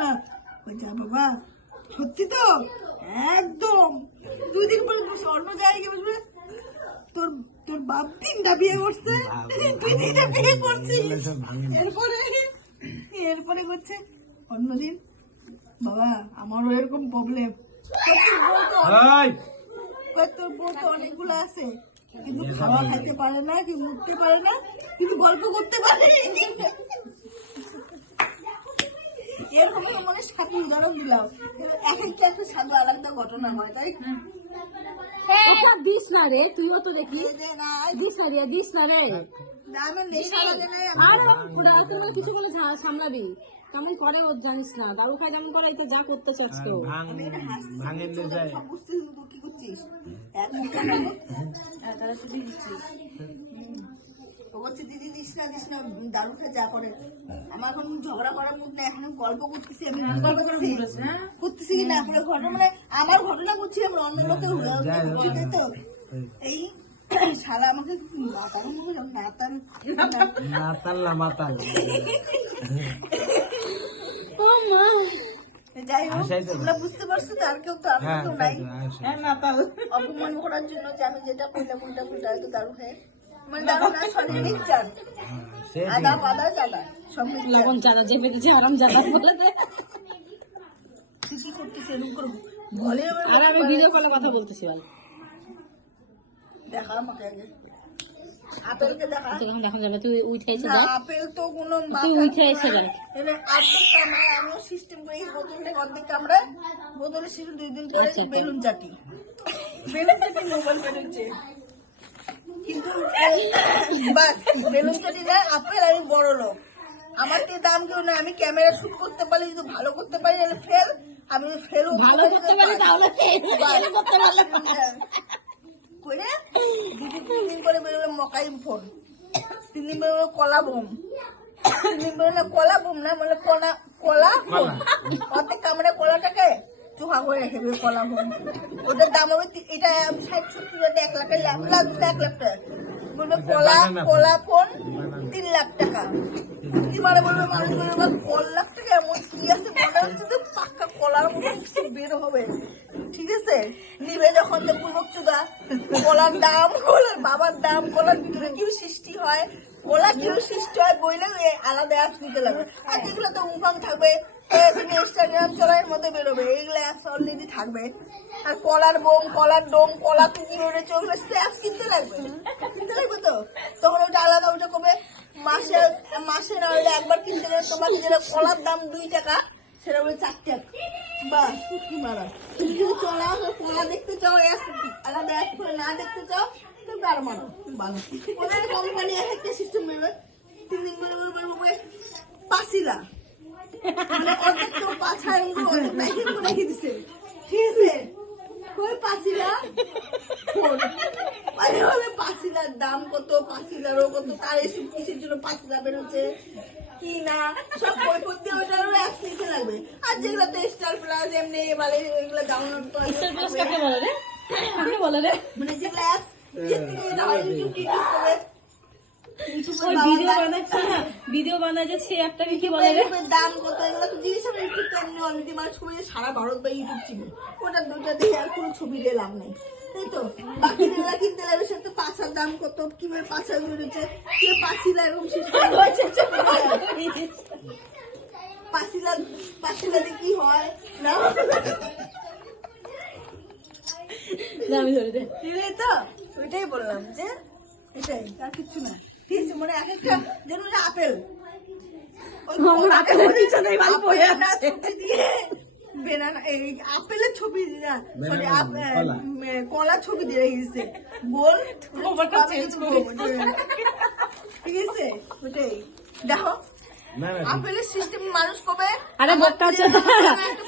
না। যা বাবা সত্যি তো একদম 2 দিন পরে অন্য জায়গায় গিয়ে বসবে তোর তোর বাপ 3টা বিয়ে করছে, তুই 3টা বিয়ে করছিস। এরপরে করছে অন্যদিন বাবা আমারও এরকম প্রবলেম, তোর বউ তো অনেকগুলো আছে কিন্তু খাওয়া খাইতে পারে না, কি উঠতে পারে না, কিন্তু গল্প করতে পারে। এরকম মনে সাথে উদাহরণ দিলাম, এক একটা একটা সাধু আলাদা ঘটনা হয়, তাই দিস না রে, তুইও তো দেখি দিস না রে। কিছু বলে সামলাবি কেমন করে ও জানিস না, দারু খাই যেমন করে এটা যা করতে চাচ্ছ। কি করছিস দিদি দিস না দারুটা যা করে। আমার এখন ঝগড়া করার মুড না, এখন গল্প করতেছি, আমি করতেছি কি না করে ঘটনা মানে আমার ঘটনা করছি, আমরা অন্য লোকের তো এই শালা আমাকে যাই হোক তোমরা বুঝতে পারছো তো, আর কেউ তো আমরা কেউ নাই অপমান করার জন্য যে আমি যেটা করলাম উল্টা পুল্টা হয়তো দারু খাই, মানে দারু না সরি মিক্সচার আদা পাদা চাদা সব লবণ চাদা যে পেতেছে আরাম চাদা বলে দে। কি করতেছে এরকম করে বলে, আর আমি ভিডিও কলে কথা বলতেছি ভাই, দেখা আমাকে আগে আপেলকে দেখা দেখা যাবে। তুই উঠে এসে না আপেল তো কোনো তুই উঠে এসে দেখ অর্ধেক কামড়ায়, আমিও সিস্টেম করে বোতলটা অর্ধেক কামড়ায় বোতলের শিশু 2 দিন পরে বেলুন চাটি মোবাইল বেরোচ্ছে, কিন্তু বাস বেলুন চাটি না আপেল। আমি বড় লোক, আমার তো দাম কেউ না, আমি ক্যামেরা শুট করতে পারি, যদি ভালো করতে পারি তাহলে ফেল, আমি ফেল ভালো করতে পারি তাহলে করতে পারলে করে 2-3 দিন করে বেরোবে মকাই ফোন, 3 দিন বেরোবে কলা বোম, 3 দিন বেরোলে কলা বোম না মানে কলা ফোন, অর্ধেক কামড়ে কলাটাকে চোখা করে রেখে দেবে কলা বোম। ওটার দাম হবে এটা 60-70 1 লাখ 1 লাখ 1 লাখ টাকা, বলবে কলা ফোন 3 লাখ টাকা। কি মানে বলবে মানুষ বলবে 1 লাখ টাকা এমন কি আছে, মনে হচ্ছে তো পাক্কা কলার মতো কিছু বের হবে, ঠিক আছে। নিবে যখন তো পূর্বক চুদা কলার দাম, কলার বাবার দাম, কলার ভিতরে কি সৃষ্টি হয়, কলা কি সৃষ্টি হয় বইলে আলাদা অ্যাপস নিতে লাগবে। আর যেগুলো তো উপাং থাকবে ইনস্টাগ্রাম চলার মধ্যে বেরোবে, এইগুলো অ্যাপস অলরেডি থাকবে। আর কলার বোম, কলার ডোম, কলা কি বেরোচ্ছে ওগুলো অ্যাপস কিনতে লাগবে তো, তখন ওটা আলাদা, ওটা কবে মাসে না হলে একবার কিনতে গেলে তোমাকে যেটা কলার দাম 2 টাকা সেটা বলে 4 টাকা বা কি মারা। তুমি চলা কলা দেখতে চাও আলাদা অ্যাপ করে, না দেখতে চাও তো আর মানো ভালো। ওদের কোম্পানি একটা সিস্টেম বেরোবে 3 দিন বেরোবে পাসিলা, মানে অর্ধেক তো পাছায় অর্ধেক নাইকে রেখে দিচ্ছে, ঠিক আছে। কই পাসিলা মানে হলে পাসিলার দাম কত, পাসিলারও কত, তার এসব কিসের জন্য পাসিলা বেরোচ্ছে কি না সব বই পড়তে ওটারও অ্যাপস নিতে লাগবে। আর যেগুলো তো স্টার প্লাস এমনি মানে এগুলো ডাউনলোড করা বলে রে, মানে যেগুলো অ্যাপস ইউটিউব করে ভিডিও বানায় যে একটা কি বলে রে দাম কত, এগুলো তো জিনিস আমি ইউটিউব এমনি অলরেডি মানে ছবি সারা ভারত বা ইউটিউব ছিল, ওটা 2টা দেখে আর কোনো ছবি দিয়ে লাভ নেই, তাই তো। বাকি যেগুলো কিনতে লাগবে সে তো পাছার দাম কত, কিভাবে পাছা বেরোচ্ছে, কে পাছিলা এরকম পাছিলাতে কি হয় না আমি ধরে দে তো ওইটাই বললাম যে এটাই আর কিছু না, ঠিক আছে। মানে এক একটা যেমন আপেল আপেলের ছবি সরি কলার ছবি দিয়ে রেখেছে গোল, ঠিক আছে। ওটাই দেখো আপেলের সিস্টেম মানুষ কবে, আরে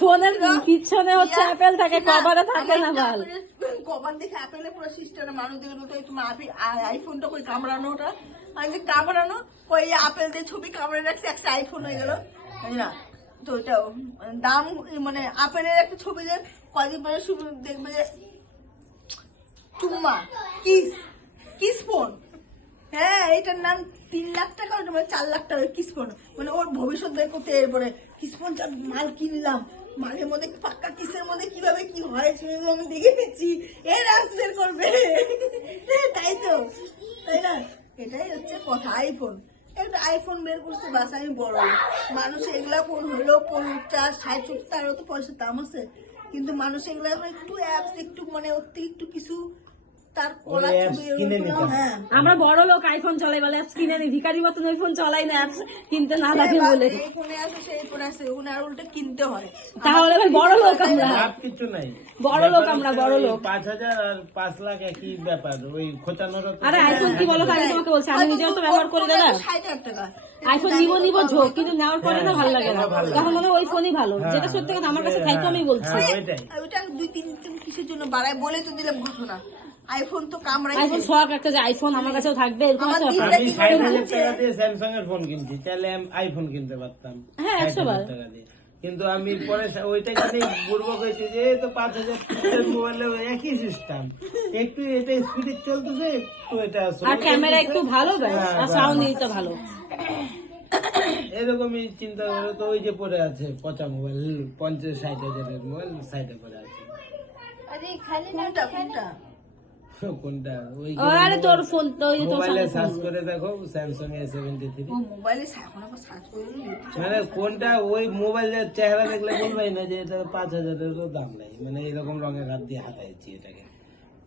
ফোনের পিছনে হচ্ছে আপেল থাকে, কভারে থাকে না ভাল কভার দেখে আপেলের পুরো সিস্টেম মানুষ দেখে তোমার আইফোনটা কই কামড়ানো, ওটা আমি কামড়ানো ওই আপেল দিয়ে ছবি কামড়ে রাখছে, একটা আইফোন হয়ে গেল না। তো ওটাও দাম মানে আপেলের একটা ছবি দেন কয়দিন পরে শুধু দেখবে যে চুম্মা কিস ফোন হ্যাঁ এটার নাম 3 লাখ টাকা, ওটা মানে 4 লাখ টাকা কিসপন, মানে ওর ভবিষ্যৎ বের করতে। এরপরে কিসপন মাল কিনলাম, মালের মধ্যে পাক্কা কিসের মধ্যে কিভাবে কি হয় সেগুলো আমি দেখে নিচ্ছি, এর আফসের করবে। তাই তো, তাই না? এটাই হচ্ছে কথা। আইফোন, একটা আইফোন বের করছে, বাস আমি বড়। মানুষ এগুলা ফোন হলো 50, 60, 70, তারও তো পয়সার দাম আছে, কিন্তু মানুষ এগুলা এখন একটু অ্যাপস, একটু মানে ওর থেকে একটু কিছু তার কলা ওই apps ছবি কিনে এগুলো, নিতাম। হ্যাঁ আমরা বড় লোক আইফোন চালাই বলে অ্যাপস কিনে নি, ভিখারি মতন ওই ফোন চালাই না অ্যাপস কিনতে না লাগে বলে। এই ফোনে আছে সেই ফোনে আছে, ওখানে আর উল্টে কিনতে হয়। তাহলে ভাই বড় লোক আমরা, লাভ কিছু নাই, বড় লোক আমরা, বড় লোক। 5,000 আর 5 লাখ একই ব্যাপার, ওই খোঁচানোর আরে আইফোন কি বলো তো, আমি তোমাকে বলছি আমি নিজেও তো ব্যবহার করি দাদা। 60,000 টাকা আইফোন নিব ঝোঁক, কিন্তু নেওয়ার পরে না ভালো লাগে না, তখন মনে হয় ওই ফোনই ভালো, যেটা সত্যি কথা আমার কাছে তাই তো আমি বলছি। ওইটাই। ওইটা 2-3 কিসের জন্য বাড়ায় বলে তো দিলাম ঘটনা। আইফোন তো কামড়াইছে। আইফোন শখ একটা যে আইফোন আমার কাছেও থাকবে, এরকম আমার একটা দিদা ব্যাপার। আমি কি করে 60,000 বলছে? টাকা দিয়ে স্যামসাং এর ফোন কিনছি, তাহলে আমি আইফোন কিনতে পারতাম। হ্যাঁ, 60,000 বার। টাকা দিয়ে। কিন্তু আমি পরে ওইটা কিনে বুড়বো হয়েছে যে এই তো 5,000 মোবাইলে একই সিস্টেম, একটু এটা স্পিডে চলতেছে, একটু এটা slow আর ক্যামেরা চলতেছে। একটু ভালো ব্যাস, হ্যাঁ, আর ব্যাস। সাউন্ড তো ভালো। এরকমই চিন্তা করে তো ওই যে পড়ে আছে পচা মোবাইল, 50-60,000 মোবাইল সাইডে পড়ে আছে। কোনটা কোনটা? কোনটা? ওই ও, আরে তোর ফোন তো ওই যে তোর মোবাইলে সামনে সার্চ ফোন। করে দেখো স্যামসাং A73। ও মোবাইলে এখন আবার সার্চ করে নিই। মানে কোনটা ওই মোবাইলের চেহারা দেখলে বলবাই না যে এটা 5,000-এরও দাম নাই, মানে এরকম রঙের হাত দিয়ে হাতাইছি এটাকে।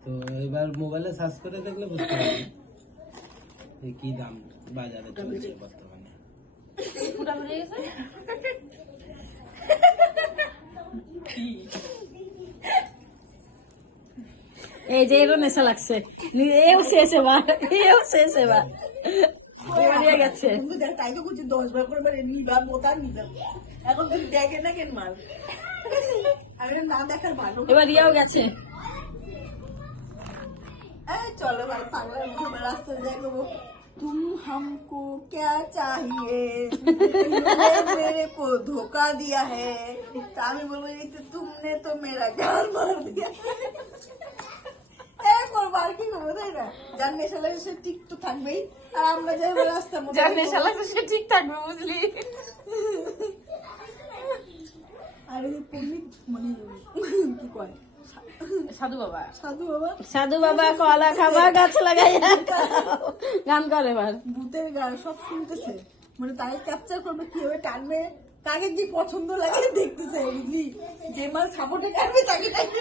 তো এবার মোবাইলে সার্চ করে দেখলে বুঝতে পারবে যে কি দাম বাজারে চলছে বর্তমানে। এই যে এরও নেশা লাগছে, এও শেষ এবার, এও শেষ এবার, বেরিয়ে গেছে। কিন্তু দেখ তাই তো করছি 10 বার করে মানে নিবার মোতা নিবার। এখন তুই দেখে না কেন মাল, আমি না দেখার ভালো। এবার রিয়াও গেছে। चलो भाई पागल मुझे रास्ते देखो तुम हमको क्या चाहिए मेरे को धोखा दिया है আমি বলবো যে तुमने तो मेरा जान मार दिया করবো আর কি করবো তাই না যার নেশা লাগে সে ঠিক তো থাকবেই আর আমরা যাই রাস্তা মতো যার নেশা লাগছে সে ঠিক থাকবে বুঝলি। আর এই পণ্ডিত মানে কি কয় সাধু বাবা, সাধু বাবা সাধু বাবা কলা খাবা গাছ লাগাইয়া গান করে এবার। ভূতের গান সব শুনতেছে, মানে তাকে ক্যাপচার করবে কিভাবে টানবে, তাকে যে পছন্দ লাগে দেখতেছে বুঝলি, যে মাল সাপোর্টে টানবে তাকে টানবে।